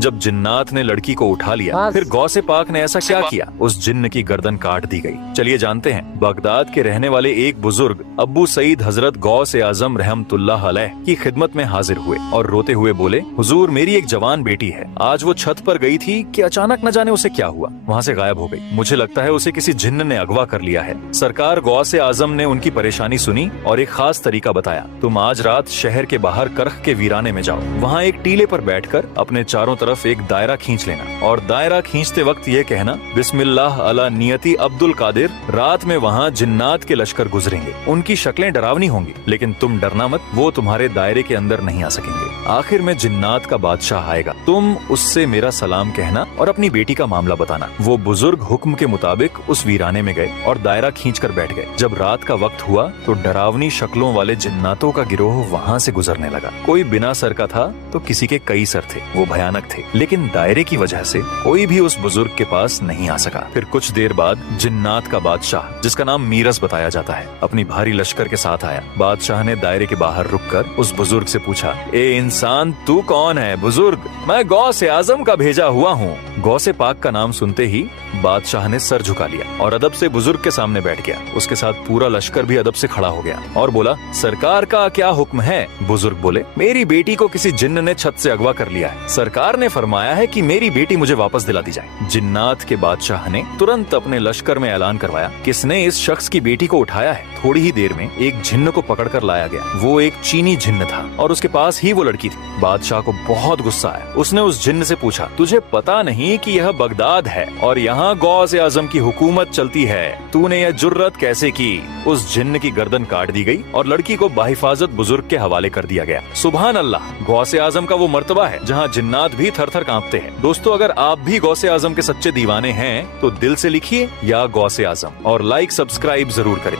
जब जिन्नात ने लड़की को उठा लिया, फिर गौसे पाक ने ऐसा क्या किया? उस जिन्न की गर्दन काट दी गई। चलिए जानते हैं। बगदाद के रहने वाले एक बुजुर्ग अब्बू सईद हजरत गौसे आजम रहमतुल्लाह अलैह की खिदमत में हाजिर हुए और रोते हुए बोले, हुजूर मेरी एक जवान बेटी है, आज वो छत पर गई थी कि अचानक न जाने उसे क्या हुआ, वहाँ से गायब हो गई। मुझे लगता है उसे किसी जिन्न ने अगवा कर लिया है। सरकार गौसे आजम ने उनकी परेशानी सुनी और एक खास तरीका बताया। तुम आज रात शहर के बाहर करख के वीराने में जाओ, वहाँ एक टीले पर बैठकर अपने चारों तरफ एक दायरा खींच लेना और दायरा खींचते वक्त ये कहना, बिस्मिल्लाह अला नियति अब्दुल कादिर। रात में वहाँ जिन्नात के लश्कर गुजरेंगे, उनकी शक्लें डरावनी होंगी, लेकिन तुम डरना मत, वो तुम्हारे दायरे के अंदर नहीं आ सकेंगे। आखिर में जिन्नात का बादशाह आएगा, तुम उससे मेरा सलाम कहना और अपनी बेटी का मामला बताना। वो बुजुर्ग हुक्म के मुताबिक उस वीराने में गए और दायरा खींचकर बैठ गए। जब रात का वक्त हुआ तो डरावनी शक्लों वाले जिन्नातों का गिरोह वहाँ से गुजरने लगा। कोई बिना सर का था तो किसी के कई सर थे, वो भयानक थे, लेकिन दायरे की वजह से कोई भी उस बुजुर्ग के पास नहीं आ सका। फिर कुछ देर बाद जिन्नात का बादशाह, जिसका नाम मीरस बताया जाता है, अपनी भारी लश्कर के साथ आया। बादशाह ने दायरे के बाहर रुककर उस बुजुर्ग से पूछा, ए इंसान तू कौन है? बुजुर्ग, मैं गौसे आजम का भेजा हुआ हूँ। गौसे पाक का नाम सुनते ही बादशाह ने सर झुका लिया और अदब से बुजुर्ग के सामने बैठ गया। उसके साथ पूरा लश्कर भी अदब से खड़ा हो गया और बोला, सरकार का क्या हुक्म है? बुजुर्ग बोले, मेरी बेटी को किसी जिन्न ने छत से अगवा कर लिया है। सरकार ने फरमाया है कि मेरी बेटी मुझे वापस दिला दी जाए। जिन्नात के बादशाह ने तुरंत अपने लश्कर में ऐलान करवाया, किसने इस शख्स की बेटी को उठाया है। थोड़ी ही देर में एक जिन्न को पकड़कर लाया गया। वो एक चीनी जिन्न था और उसके पास ही वो लड़की थी। बादशाह को बहुत गुस्सा आया। उसने उस जिन्न से पूछा, तुझे पता नहीं कि यह बगदाद है और यहाँ गौसे आजम की हुकूमत चलती है, तूने यह जुर्रत कैसे की? उस जिन्न की गर्दन काट दी गई और लड़की को बाहिफाजत बुजुर्ग के हवाले कर दिया गया। सुभान अल्लाह, गौसे आजम का वो मर्तबा है जहाँ जिन्नात भी थर थर कांपते हैं। दोस्तों, अगर आप भी गौसे आजम के सच्चे दीवाने हैं तो दिल से लिखिए या गौसे आजम और लाइक सब्सक्राइब जरूर करें।